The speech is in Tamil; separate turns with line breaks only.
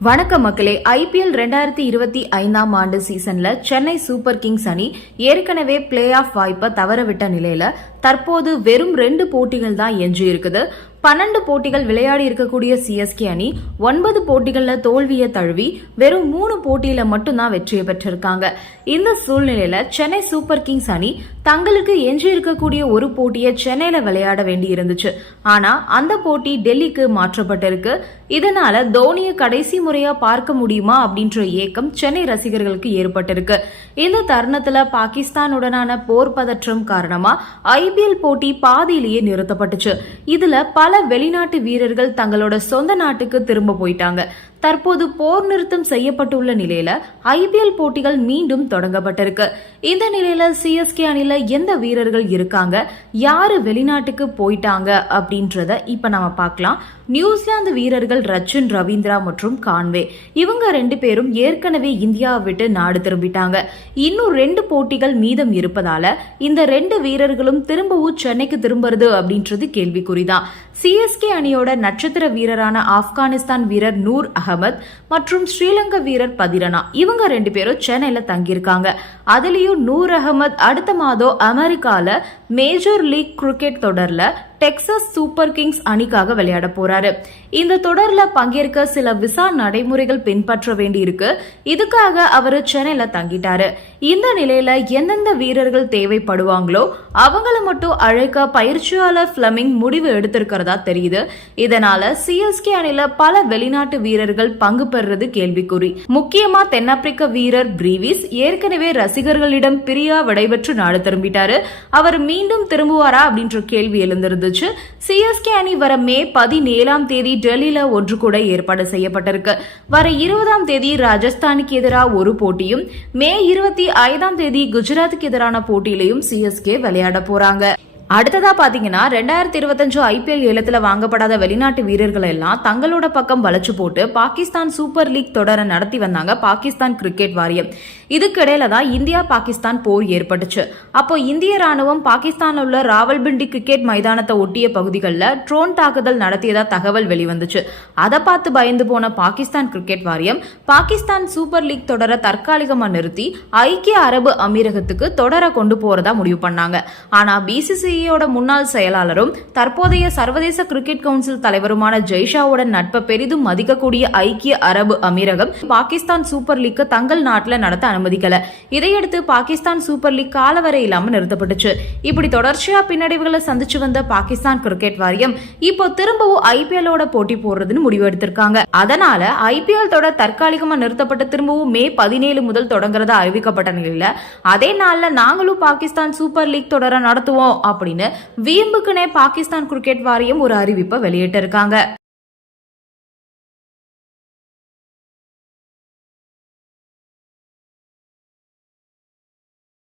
வணக்கம் மக்களே ஐபிஎல் ரெண்டாயிரத்தி இருபத்தி ஐந்தாம் ஆண்டு சீசன்ல சென்னை சூப்பர் கிங்ஸ் அணி ஏற்கனவே பிளே ஆஃப் வாய்ப்பை தவறவிட்ட நிலையில தற்போது வெறும் ரெண்டு போட்டிகள் தான் எஞ்சி இருக்குது பன்னெண்டு போட்டிகள் விளையாடி இருக்கக்கூடிய சிஎஸ்கே அணி ஒன்பது போட்டிகளில் தோல்வியை தழுவி வெறும் மூணு போட்டியில மட்டும்தான் வெற்றியை பெற்றிருக்காங்க. இந்த சூழ்நிலையில சென்னை சூப்பர் கிங்ஸ் அணி தங்களுக்கு எஞ்சி இருக்கக்கூடிய ஒரு போட்டியை சென்னையில விளையாட வேண்டி இருந்துச்சு. ஆனா அந்த போட்டி டெல்லிக்கு மாற்றப்பட்டிருக்கு. இதனால தோனியை கடைசி முறையா பார்க்க முடியுமா அப்படின்ற ஏக்கம் சென்னை ரசிகர்களுக்கு ஏற்பட்டிருக்கு. இந்த தருணத்துல பாகிஸ்தானுடனான போர் பதற்றம் காரணமா ஐபிஎல் போட்டி பாதியிலேயே நிறுத்தப்பட்டுச்சு. இதுல பல வெளிநாட்டு வீரர்கள் தங்களோட சொந்த நாட்டுக்கு திரும்ப போயிட்டாங்க. தற்போது போர் நிறுத்தம் செய்யப்பட்டுள்ள நிலையில ஐபிஎல் போட்டிகள் மீண்டும் தொடங்கப்பட்டிருக்கு. இந்த நிலையில சிஎஸ்கே அணில எந்த வீரர்கள் இருக்காங்க? யாரு வெளிநாட்டுக்கு போயிட்டாங்க? அப்படின்றத இப்ப நம்ம பார்க்கலாம். நியூசிலாந்து வீரர்கள் ரச்சின் ரவீந்திரா மற்றும் கான்வே. இவங்க ரெண்டு பேரும் ஏற்கனவே இந்தியாவை விட்டு நாடு திரும்பிட்டாங்க. இன்னும் ரெண்டு போட்டிகள் மீதம் இருப்பதால இந்த ரெண்டு வீரர்களும் திரும்பவும் சென்னைக்கு திரும்புறது அப்படின்றது கேள்விக்குறிதான். சிஎஸ்கே அணியோட நட்சத்திர வீரரான ஆப்கானிஸ்தான் வீரர் நூர் அகமத் மற்றும் ஸ்ரீலங்கா வீரர் பதிரனா. இவங்க ரெண்டு பேரும் சென்னையில தங்கியிருக்காங்க. அதுலயும் நூர் அகமத் அடுத்த மாதம் அமெரிக்கால மேஜர் லீக் கிரிக்கெட் தொடர்ல டெக்சஸ் சூப்பர் கிங்ஸ் அணிக்காக விளையாட போறாரு. இந்த தொடர்ல பங்கேற்க சில விசா நடைமுறைகள் பின்பற்ற வேண்டியிருக்கு. இதுக்காக அவர் சென்னையில தங்கிட்டாரு. இந்த நிலையில எந்தெந்த வீரர்கள் தேவைப்படுவாங்களோ அவங்கள மட்டும் அழைக்க பயிற்சியாளர் பிளமிங் முடிவு எடுத்திருக்கிறதா தெரியுது. இதனால சிஎஸ்கே அணில பல வெளிநாட்டு வீரர்கள் பங்கு பெறுறது கேள்விக்குறி. முக்கியமா தென்னாப்பிரிக்க வீரர் பிரீவிஸ் ஏற்கனவே ரசிகர்களிடம் பிரியா விடைபெற்று நாடு திரும்பிட்டாரு. அவர் மீண்டும் திரும்புவாரா அப்படின்ற கேள்வி இருந்துச்சு. சிஎஸ்கே அணி வர மே பதினேழாம் தேதி டெல்லியில ஒன்று கூட ஏற்பாடு செய்யப்பட்டிருக்கு. வர இருபதாம் தேதி ராஜஸ்தானுக்கு எதிராக ஒரு போட்டியும் மே இருபத்தி ஐந்தாம் தேதி குஜராத்துக்கு எதிரான போட்டியிலையும் சிஎஸ்கே விளையாட போறாங்க. அடுத்ததா பாத்தீங்கன்னா ரெண்டாயிரத்தி இருபத்தஞ்சு ஐபிஎல் ஏலத்துல வாங்கப்படாத வெளிநாட்டு வீரர்கள் எல்லாம் தங்களோட பக்கம் வளைச்சு போட்டு பாகிஸ்தான் சூப்பர் லீக் தொடரை நடத்தி வந்தாங்க பாகிஸ்தான் கிரிக்கெட் வாரியம். இதுக்கிடையில தான் இந்தியா பாகிஸ்தான் போர் ஏற்பட்டுச்சு. அப்போ இந்திய ராணுவம் பாகிஸ்தானில் உள்ள ராவல்பிண்டி கிரிக்கெட் மைதானத்தை ஒட்டிய பகுதிகளில் ட்ரோன் தாக்குதல் நடத்தியதா தகவல் வெளிவந்துச்சு. அதை பார்த்து பயந்து போன பாகிஸ்தான் கிரிக்கெட் வாரியம் பாகிஸ்தான் சூப்பர் லீக் தொடரை தற்காலிகமாக நிறுத்தி ஐக்கிய அரபு அமீரகத்துக்கு தொடரை கொண்டு போறதா முடிவு பண்ணாங்க. ஆனா பிசிசிஐயோட முன்னாள் செயலாளரும் தற்போதைய சர்வதேச கிரிக்கெட் கவுன்சில் தலைவருமான ஜெய்ஷாவோட நட்பை பெரிதும் மதிக்கக்கூடிய ஐக்கிய அரபு அமீரகம் பாகிஸ்தான் சூப்பர் லீக் தங்கள் நாட்டில் நடத்த அனுமதிக்கல. இதையடுத்து பாகிஸ்தான் சூப்பர் லீக் காலவரை இல்லாமல் நிறுத்தப்பட்டுச்சு. இப்படி தொடர்ச்சியா பின்னடைவுகளை சந்திச்சு வந்த பாகிஸ்தான் கிரிக்கெட் வாரியம் இப்போ திரும்பவும் ஐபிஎல்லோட போட்டி போடுறதுன்னு முடிவு எடுத்திருக்காங்க. அதனால ஐபிஎல் தொடர் தற்காலிகமா நிறுத்தப்பட்டு திரும்பவும் மே பதினேழு முதல் தொடங்குறதா அறிவிக்கப்பட்ட நிலையில அதே நாள்ல நாங்களும் பாகிஸ்தான் சூப்பர் லீக் தொடர நடத்துவோம் அப்படின்னு வீம்புக்குனே பாகிஸ்தான் கிரிக்கெட் வாரியம் ஒரு அறிவிப்பை வெளியிட்டிருக்காங்க.